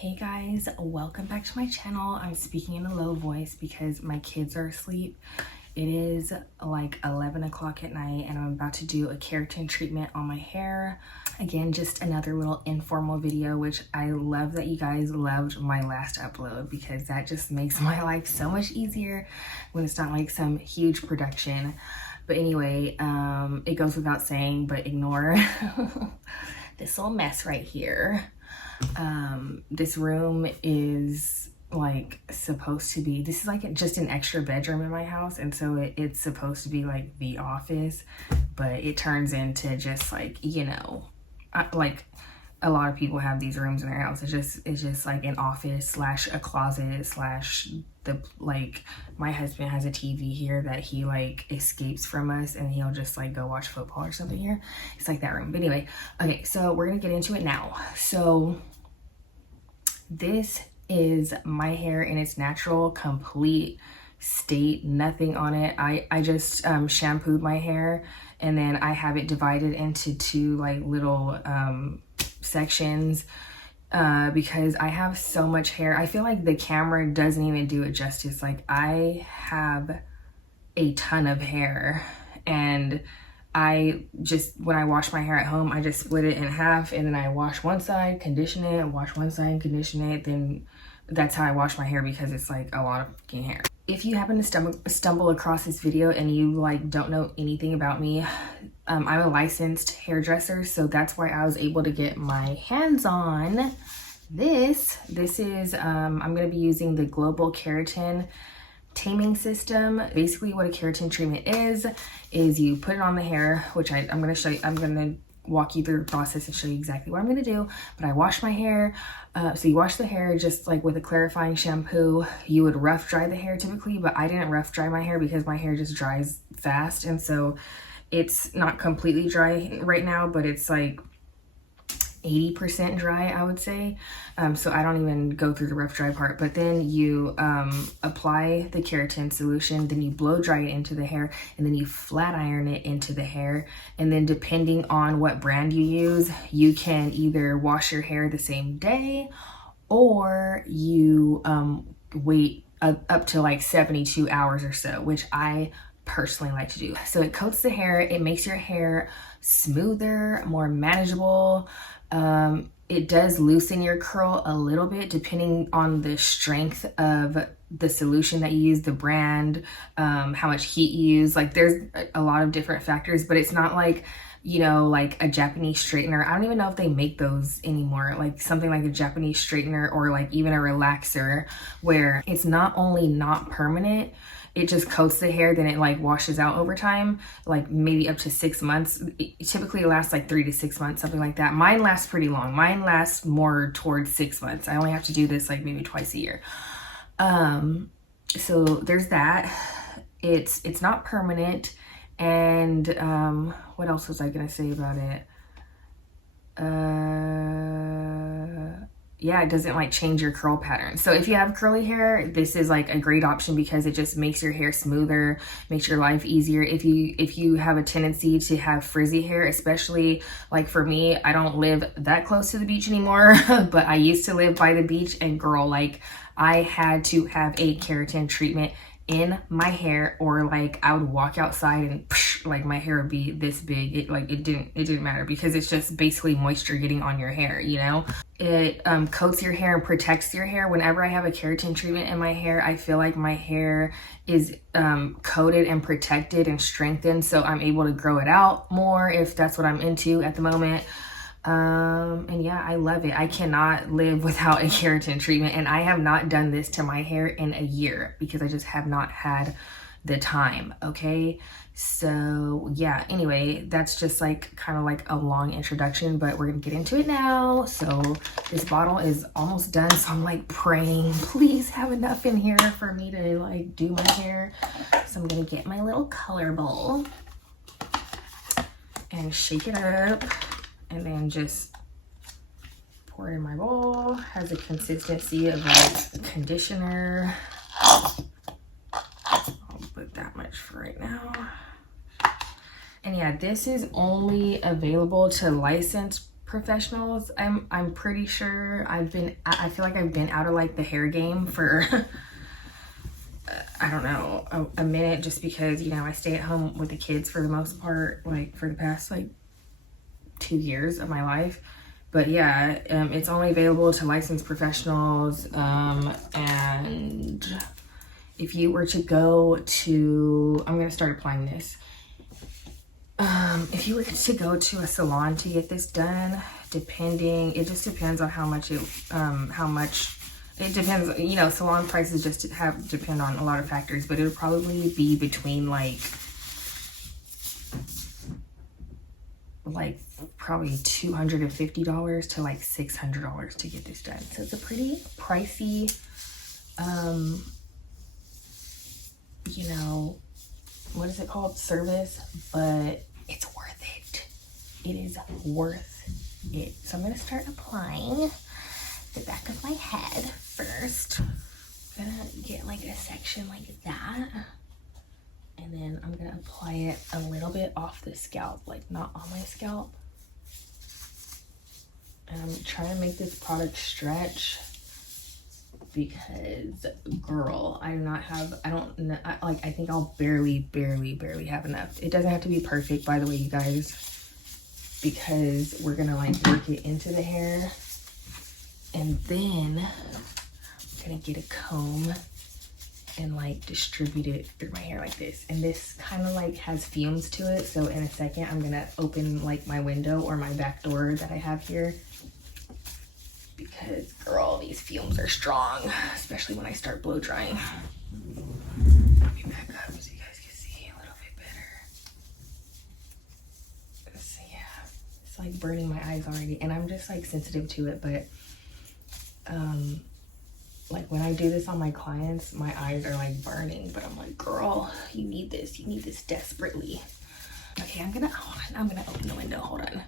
Hey guys, welcome back to my channel. I'm speaking in a low voice because my kids are asleep. It is like 11 o'clock at night and I'm about to do a keratin treatment on my hair. Again, just another little informal video, which I love that you guys loved my last upload because that just makes my life so much easier when it's not like some huge production. But anyway, it goes without saying, but ignore this little mess right here. This room is like supposed to be, this is like just an extra bedroom in my house, and so it's supposed to be like the office, but it turns into just like, you know, like a lot of people have these rooms in their house. It's just like an office slash a closet slash the, like, my husband has a TV here that he like escapes from us and he'll just like go watch football or something here. It's like that room. But anyway, okay, so we're gonna get into it now. So this is my hair in its natural complete state, nothing on it. I just shampooed my hair and then I have it divided into two like little sections because I have so much hair. I feel like the camera doesn't even do it justice. Like, I have a ton of hair, and I just, when I wash my hair at home, I just split it in half and then I wash one side, condition it, wash one side, condition it. Then that's how I wash my hair because it's like a lot of fucking hair. If you happen to stumble across this video and you like don't know anything about me, I'm a licensed hairdresser, so that's why I was able to get my hands on this. This is, I'm gonna be using the Global Keratin Taming System. Basically what a keratin treatment is you put it on the hair, which I'm gonna show you, I'm gonna walk you through the process and show you exactly what I'm gonna do. But I wash my hair. So you wash the hair just like with a clarifying shampoo. You would rough dry the hair typically, but I didn't rough dry my hair because my hair just dries fast. And so it's not completely dry right now, but it's like 80% dry, I would say. So I don't even go through the rough dry part. But then you apply the keratin solution, then you blow dry it into the hair, and then you flat iron it into the hair. And then depending on what brand you use, you can either wash your hair the same day or you wait up to like 72 hours or so, which I personally like to do. So it coats the hair, it makes your hair smoother, more manageable. It does loosen your curl a little bit depending on the strength of the solution that you use, the brand, how much heat you use. Like, there's a lot of different factors, but it's not like, you know, like a Japanese straightener. I don't even know if they make those anymore. Like something like a Japanese straightener or like even a relaxer, where it's not only not permanent, it just coats the hair, then it like washes out over time, like maybe up to 6 months. It typically lasts like 3 to 6 months, something like that. Mine lasts pretty long. Mine lasts more towards 6 months. I only have to do this like maybe twice a year. So there's that. It's not permanent. And what else was I gonna say about it? Yeah, it doesn't like change your curl pattern. So if you have curly hair, this is like a great option because it just makes your hair smoother, makes your life easier. If you have a tendency to have frizzy hair, especially like for me, I don't live that close to the beach anymore, but I used to live by the beach, and girl, like I had to have a keratin treatment in my hair, or like I would walk outside and like my hair would be this big. It didn't matter because it's just basically moisture getting on your hair, you know. It coats your hair and protects your hair. Whenever I have a keratin treatment in my hair, I feel like my hair is coated and protected and strengthened, so I'm able to grow it out more if that's what I'm into at the moment. And yeah, I love it. I cannot live without a keratin treatment, and I have not done this to my hair in a year because I just have not had the time. Okay, so yeah, anyway, that's just like kind of like a long introduction, but we're gonna get into it now. So this bottle is almost done, so I'm like praying, please have enough in here for me to like do my hair. So I'm gonna get my little color bowl and shake it up, and then just pour it in my bowl. Has a consistency of like a conditioner. I'll put that much for right now. And yeah, this is only available to licensed professionals. I'm pretty sure I feel like I've been out of like the hair game for I don't know, a minute, just because, you know, I stay at home with the kids for the most part, like for the past like 2 years of my life. But yeah, it's only available to licensed professionals. And if you were to go to, I'm gonna start applying this. If you were to go to a salon to get this done, it just depends on how much it depends, you know, salon prices just depend on a lot of factors, but it would probably be between like probably $250 to like $600 to get this done. So it's a pretty pricey, you know, what is it called? Service, but it's worth it. It is worth it. So I'm gonna start applying the back of my head first. I'm gonna get like a section like that. And then I'm gonna apply it a little bit off the scalp, like not on my scalp. And I'm trying to make this product stretch because, girl, I think I'll barely have enough. It doesn't have to be perfect, by the way, you guys, because we're gonna like work it into the hair. And then I'm gonna get a comb and like distribute it through my hair like this. And this kind of like has fumes to it, so in a second I'm gonna open like my window or my back door that I have here, because girl, these fumes are strong, especially when I start blow drying. Let me back up so you guys can see a little bit better. So yeah, it's like burning my eyes already, and I'm just like sensitive to it, but like when I do this on my clients, my eyes are like burning, but I'm like, girl, you need this desperately. Okay, I'm gonna open the window, hold on.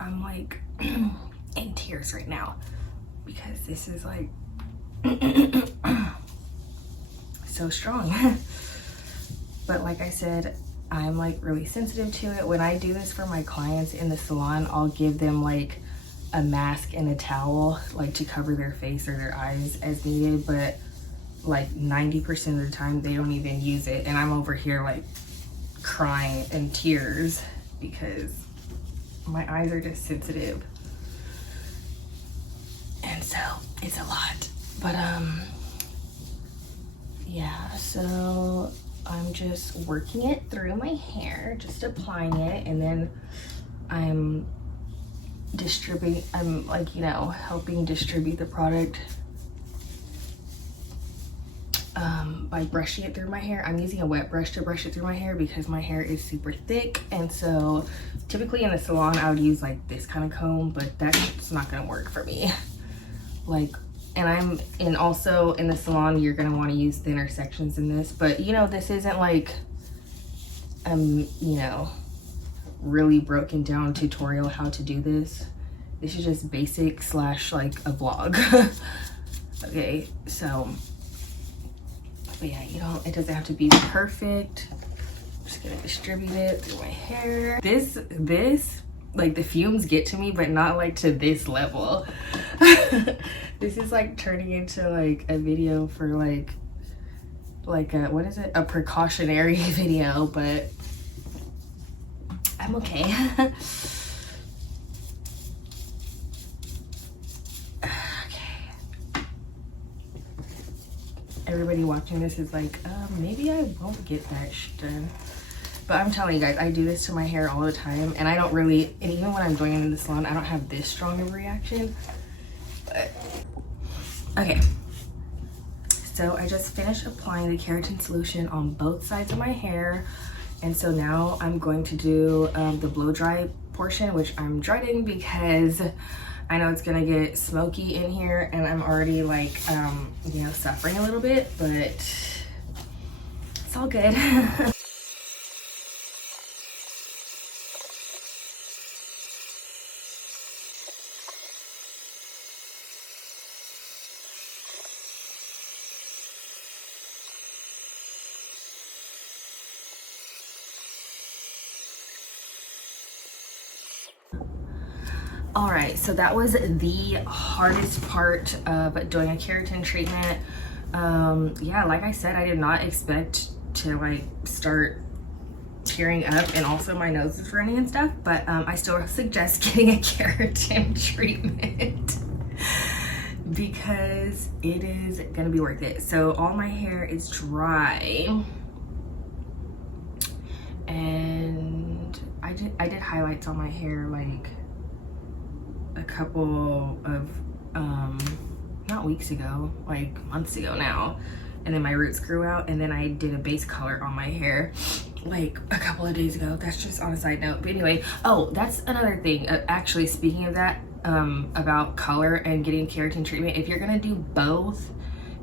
I'm like in tears right now because this is like so strong. But like I said, I'm like really sensitive to it. When I do this for my clients in the salon, I'll give them like a mask and a towel like to cover their face or their eyes as needed, but like 90% of the time they don't even use it, and I'm over here like crying in tears because my eyes are just sensitive, and so it's a lot. But yeah, so I'm just working it through my hair, just applying it, and then I'm like, you know, helping distribute the product by brushing it through my hair. I'm using a wet brush to brush it through my hair because my hair is super thick, and so typically in the salon I would use like this kind of comb, but that's not gonna work for me. Like, and also in the salon you're gonna want to use thinner sections in this, but you know, this isn't like you know, really broken down tutorial how to do this. This is just basic / like a vlog. Okay, so, but yeah, it doesn't have to be perfect. I'm just gonna distribute it through my hair. This like the fumes get to me, but not like to this level. This is like turning into like a video for like a, what is it, a precautionary video, but I'm okay. Okay. Everybody watching this is like, maybe I won't get that done. But I'm telling you guys, I do this to my hair all the time, and I don't really, and even when I'm doing it in the salon, I don't have this strong of a reaction. But okay. So I just finished applying the keratin solution on both sides of my hair. And so now I'm going to do the blow dry portion, which I'm dreading because I know it's gonna get smoky in here, and I'm already like, you know, suffering a little bit, but it's all good. All right, so that was the hardest part of doing a keratin treatment. Yeah, like I said, I did not expect to like start tearing up, and also my nose is running and stuff, but I still suggest getting a keratin treatment because it is gonna be worth it. So all my hair is dry, and I did highlights on my hair like a couple of not weeks ago, like months ago now, and then my roots grew out, and then I did a base color on my hair like a couple of days ago. That's just on a side note, but anyway. Oh, that's another thing, actually, speaking of that, about color and getting keratin treatment. If you're gonna do both,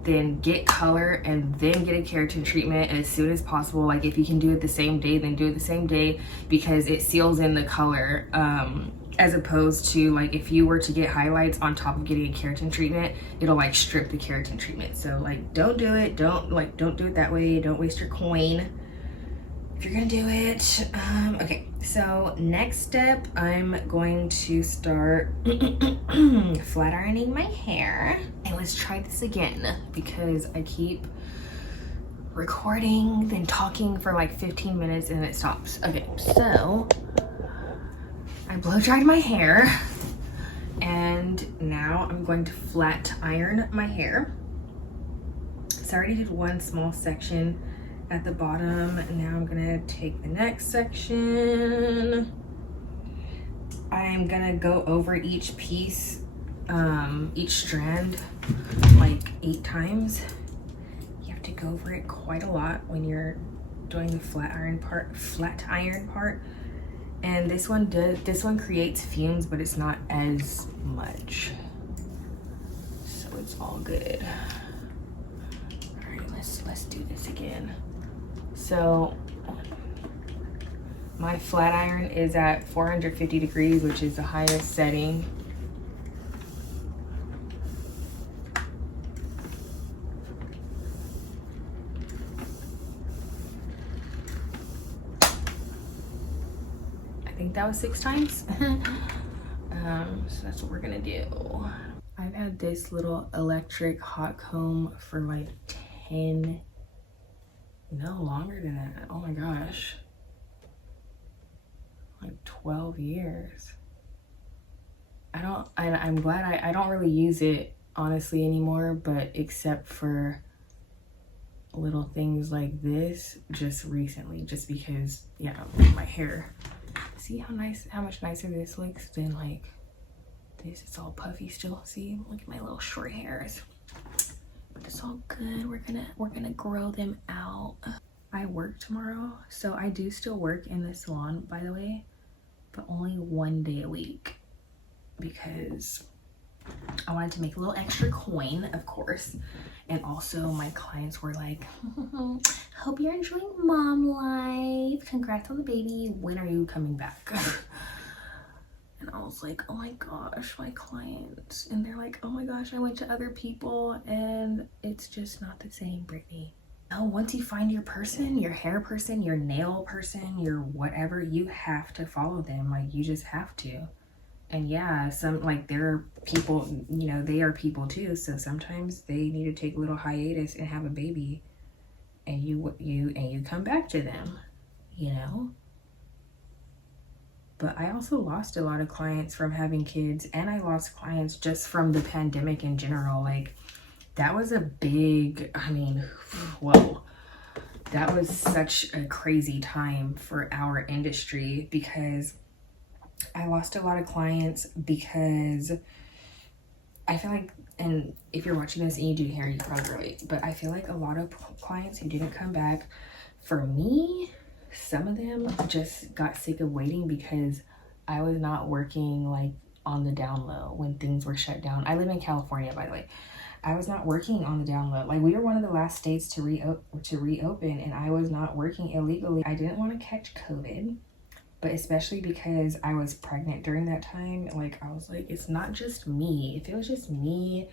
then get color and then get a keratin treatment as soon as possible. Like if you can do it the same day, then do it the same day, because it seals in the color, as opposed to like if you were to get highlights on top of getting a keratin treatment, it'll like strip the keratin treatment. So like don't do it, don't do it that way. Don't waste your coin if you're gonna do it. Okay, so next step, I'm going to start flat ironing my hair. And let's try this again because I keep recording then talking for like 15 minutes and then it stops. Okay, so I blow dried my hair and now I'm going to flat iron my hair. So I already did one small section at the bottom, and now I'm gonna take the next section. I'm gonna go over each piece, each strand like 8 times. You have to go over it quite a lot when you're doing the flat iron part. And this one creates fumes, but it's not as much, so it's all good. All right, let's do this again. So my flat iron is at 450 degrees, which is the highest setting. I think that was 6 times. So that's what we're gonna do. I've had this little electric hot comb for like 10, no, longer than that. Oh my gosh. Like 12 years. I'm glad I don't really use it honestly anymore, but except for little things like this just recently, just because, yeah, my hair. See how much nicer this looks than like this. It's all puffy still. See, look at my little short hairs. But it's all good. We're gonna grow them out. I work tomorrow, so I do still work in the salon, by the way, but only 1 day a week because I wanted to make a little extra coin, of course. And also my clients were like, hope you're enjoying mom life. Congrats on the baby. When are you coming back? And I was like, oh my gosh, my clients. And they're like, oh my gosh, I went to other people and it's just not the same, Brittney. No, once you find your person, your hair person, your nail person, your whatever, you have to follow them. Like, you just have to. And yeah, some, like, there are people, you know, they are people too. So sometimes they need to take a little hiatus and have a baby. And you come back to them, you know? But I also lost a lot of clients from having kids, and I lost clients just from the pandemic in general. Like, that was a big, I mean, whoa. That was such a crazy time for our industry because I lost a lot of clients because I feel like, and if you're watching this and you do hair, you probably relate, but I feel like a lot of clients who didn't come back, for me, some of them just got sick of waiting because I was not working like on the down low when things were shut down. I live in California, by the way. I was not working on the down low. Like, we were one of the last states to reopen, and I was not working illegally. I didn't want to catch COVID, but especially because I was pregnant during that time. Like, I was like, it's not just me. If it was just me,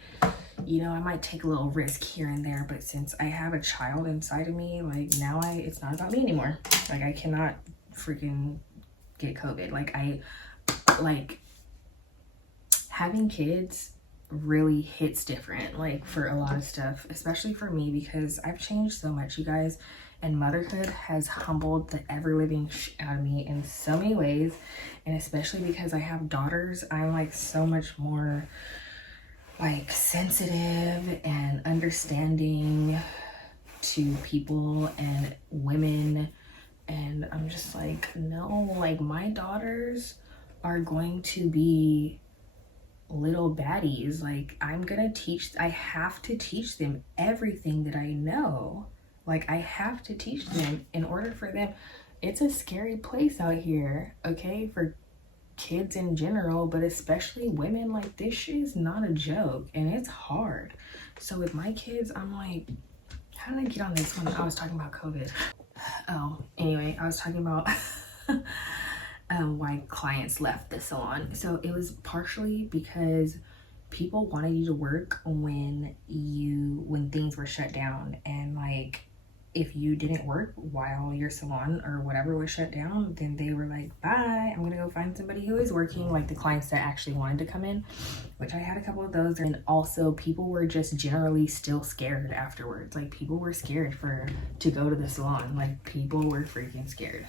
you know, I might take a little risk here and there, but since I have a child inside of me, like, now it's not about me anymore. Like, I cannot freaking get COVID. having kids really hits different, like for a lot of stuff, especially for me, because I've changed so much, you guys, and motherhood has humbled the ever-living out of me in so many ways. And especially because I have daughters, I'm like so much more like sensitive and understanding to people and women. And I'm just like, no, like my daughters are going to be little baddies. Like I have to teach them everything that I know. Like I have to teach them in order for them. It's a scary place out here, okay, for kids in general, but especially women. Like this shit is not a joke and it's hard. So with my kids, I'm like, how did I get on this one? I was talking about COVID. Oh, anyway, I was talking about why clients left the salon. So it was partially because people wanted you to work when things were shut down, and like if you didn't work while your salon or whatever was shut down, then they were like, bye, I'm gonna go find somebody who is working, like the clients that actually wanted to come in, which I had a couple of those. And also people were just generally still scared afterwards. Like people were scared to go to the salon. Like people were freaking scared.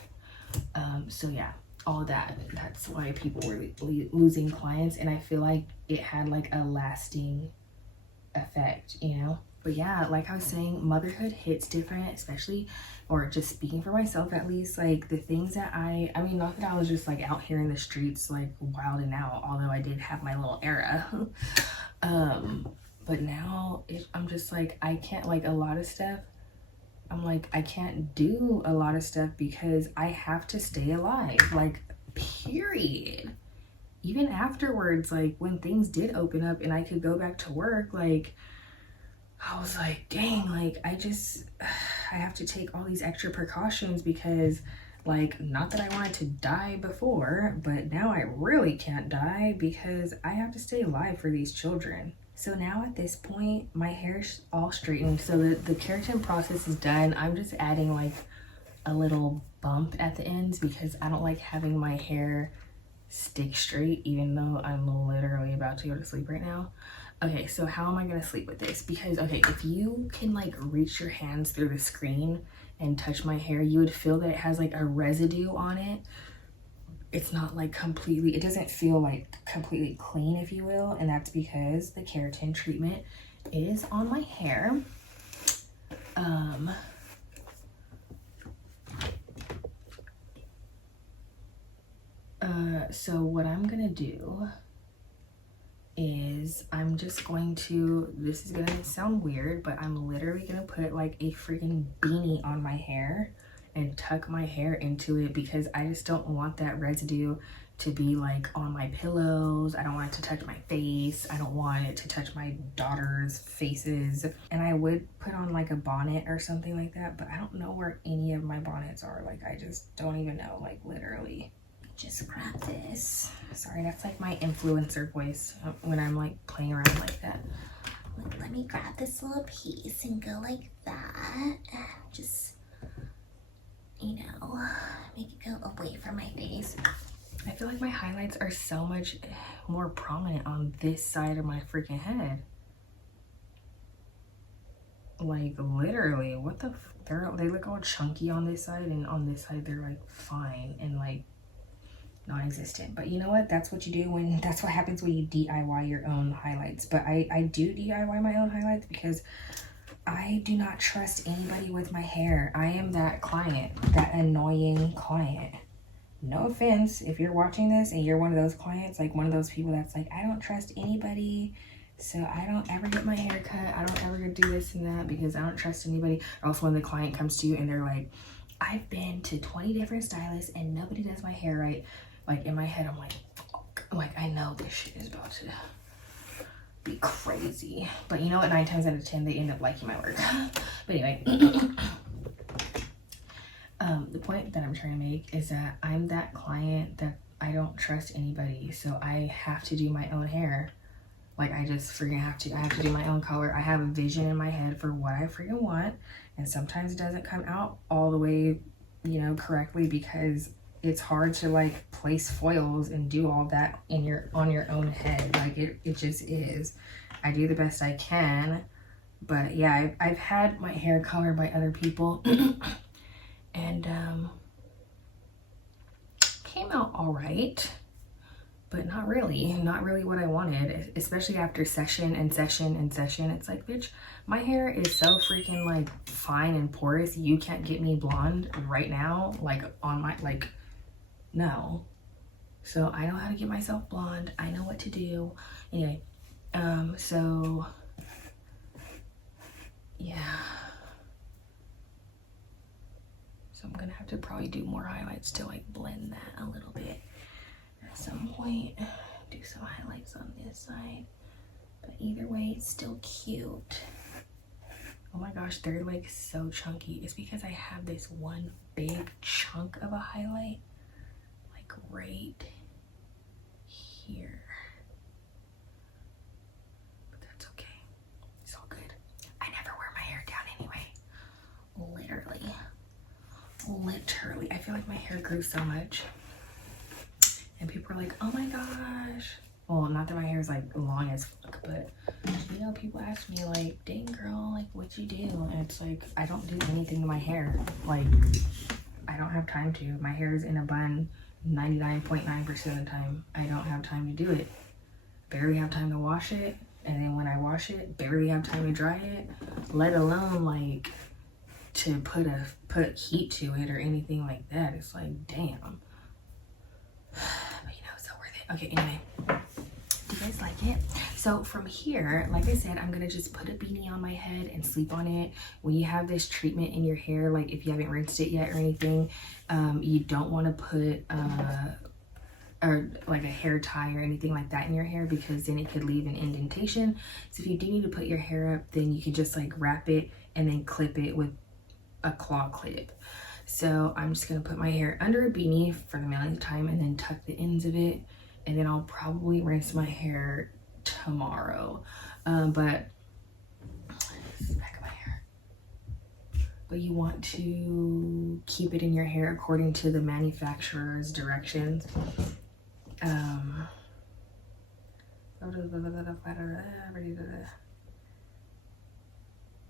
So yeah, all that's why people were losing clients, and I feel like it had like a lasting effect, you know. But yeah, like I was saying, motherhood hits different, especially, or just speaking for myself at least, like the things that I mean, not that I was just like out here in the streets like wild and out, although I did have my little era. But now I'm just like, I can't, like a lot of stuff, I'm like, I can't do a lot of stuff because I have to stay alive, like period. Even afterwards, like when things did open up and I could go back to work, like I was like, dang, like I have to take all these extra precautions because, like, not that I wanted to die before, but now I really can't die because I have to stay alive for these children. So now at this point, my hair's all straightened. So the keratin process is done. I'm just adding like a little bump at the ends because I don't like having my hair stick straight, even though I'm literally about to go to sleep right now. Okay, so how am I gonna sleep with this? Because, okay, if you can like reach your hands through the screen and touch my hair, you would feel that it has like a residue on it. It's not like completely, it doesn't feel like completely clean, if you will. And that's because the keratin treatment is on my hair. So what I'm gonna do is I'm just going to, this is gonna sound weird, but I'm literally gonna put like a freaking beanie on my hair and tuck my hair into it because I just don't want that residue to be like on my pillows. I don't want it to touch my face. I don't want it to touch my daughter's faces. And I would put on like a bonnet or something like that, but I don't know where any of my bonnets are. Like I just don't even know, like literally. Just grab this. Sorry, that's like my influencer voice when I'm like playing around like that. Let me grab this little piece and go like that. Just, you know, make it go away from my face. I feel like my highlights are so much more prominent on this side of my freaking head. Like literally, what the they look all chunky on this side, and on this side they're like fine and like non-existent. But you know what, that's what you do that's what happens when you DIY your own highlights. But I do DIY my own highlights because I do not trust anybody with my hair. I am that client, that annoying client. No offense if you're watching this and you're one of those clients, like one of those people that's like, I don't trust anybody, so I don't ever get my hair cut, I don't ever do this and that because I don't trust anybody. Or also when the client comes to you and they're like, I've been to 20 different stylists and nobody does my hair right. Like in my head, I'm like, fuck. Like I know this shit is about to be crazy. But you know what, 9 times out of 10, they end up liking my work. But anyway, the point that I'm trying to make is that I'm that client that I don't trust anybody. So I have to do my own hair. Like I just freaking have to. I have to do my own color. I have a vision in my head for what I freaking want. And sometimes it doesn't come out all the way, you know, correctly because it's hard to like place foils and do all that on your own head. Like it just is. I do the best I can, but yeah, I've had my hair colored by other people and came out all right, but not really what I wanted, especially after session and session and session. It's like, bitch, my hair is so freaking like fine and porous. You can't get me blonde right now, like on my, like, no. So I know how to get myself blonde. I know what to do. Anyway, so yeah. So I'm gonna have to probably do more highlights to like blend that a little bit at some point. Do some highlights on this side. But either way, it's still cute. Oh my gosh, they're like so chunky. It's because I have this one big chunk of a highlight, like right here. But that's okay. It's all good. I never wear my hair down anyway. Literally. I feel like my hair grew so much. And people are like, oh my gosh. Well, not that my hair is like long as fuck, but you know, people ask me like, dang girl, like what you do? And it's like, I don't do anything to my hair. Like, I don't have time to. My hair is in a bun 99.9% of the time. I don't have time to do it. Barely have time to wash it. And then when I wash it, barely have time to dry it, let alone like to put heat to it or anything like that. It's like, damn. But you know, it's so worth it. Okay, anyway, do you guys like it? So from here, like I said, I'm gonna just put a beanie on my head and sleep on it. When you have this treatment in your hair, like if you haven't rinsed it yet or anything, you don't want to put or like a hair tie or anything like that in your hair, because then it could leave an indentation. So if you do need to put your hair up, then you can just like wrap it and then clip it with a claw clip. So I'm just gonna put my hair under a beanie for the millionth time and then tuck the ends of it, and then I'll probably rinse my hair tomorrow. But this is the back of my hair. But you want to keep it in your hair according to the manufacturer's directions.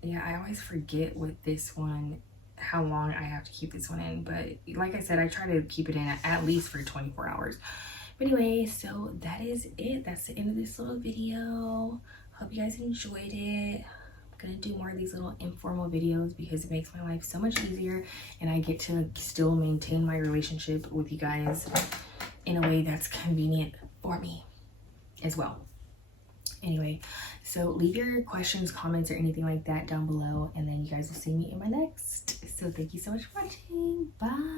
Yeah, I always forget with this one how long I have to keep this one in, but like I said, I try to keep it in at least for 24 hours. But anyway, so that is it. That's the end of this little video. Hope you guys enjoyed it. I'm gonna do more of these little informal videos because it makes my life so much easier, and I get to still maintain my relationship with you guys in a way that's convenient for me as well. Anyway, so leave your questions, comments, or anything like that down below, and then you guys will see me in my next. So thank you so much for watching. Bye.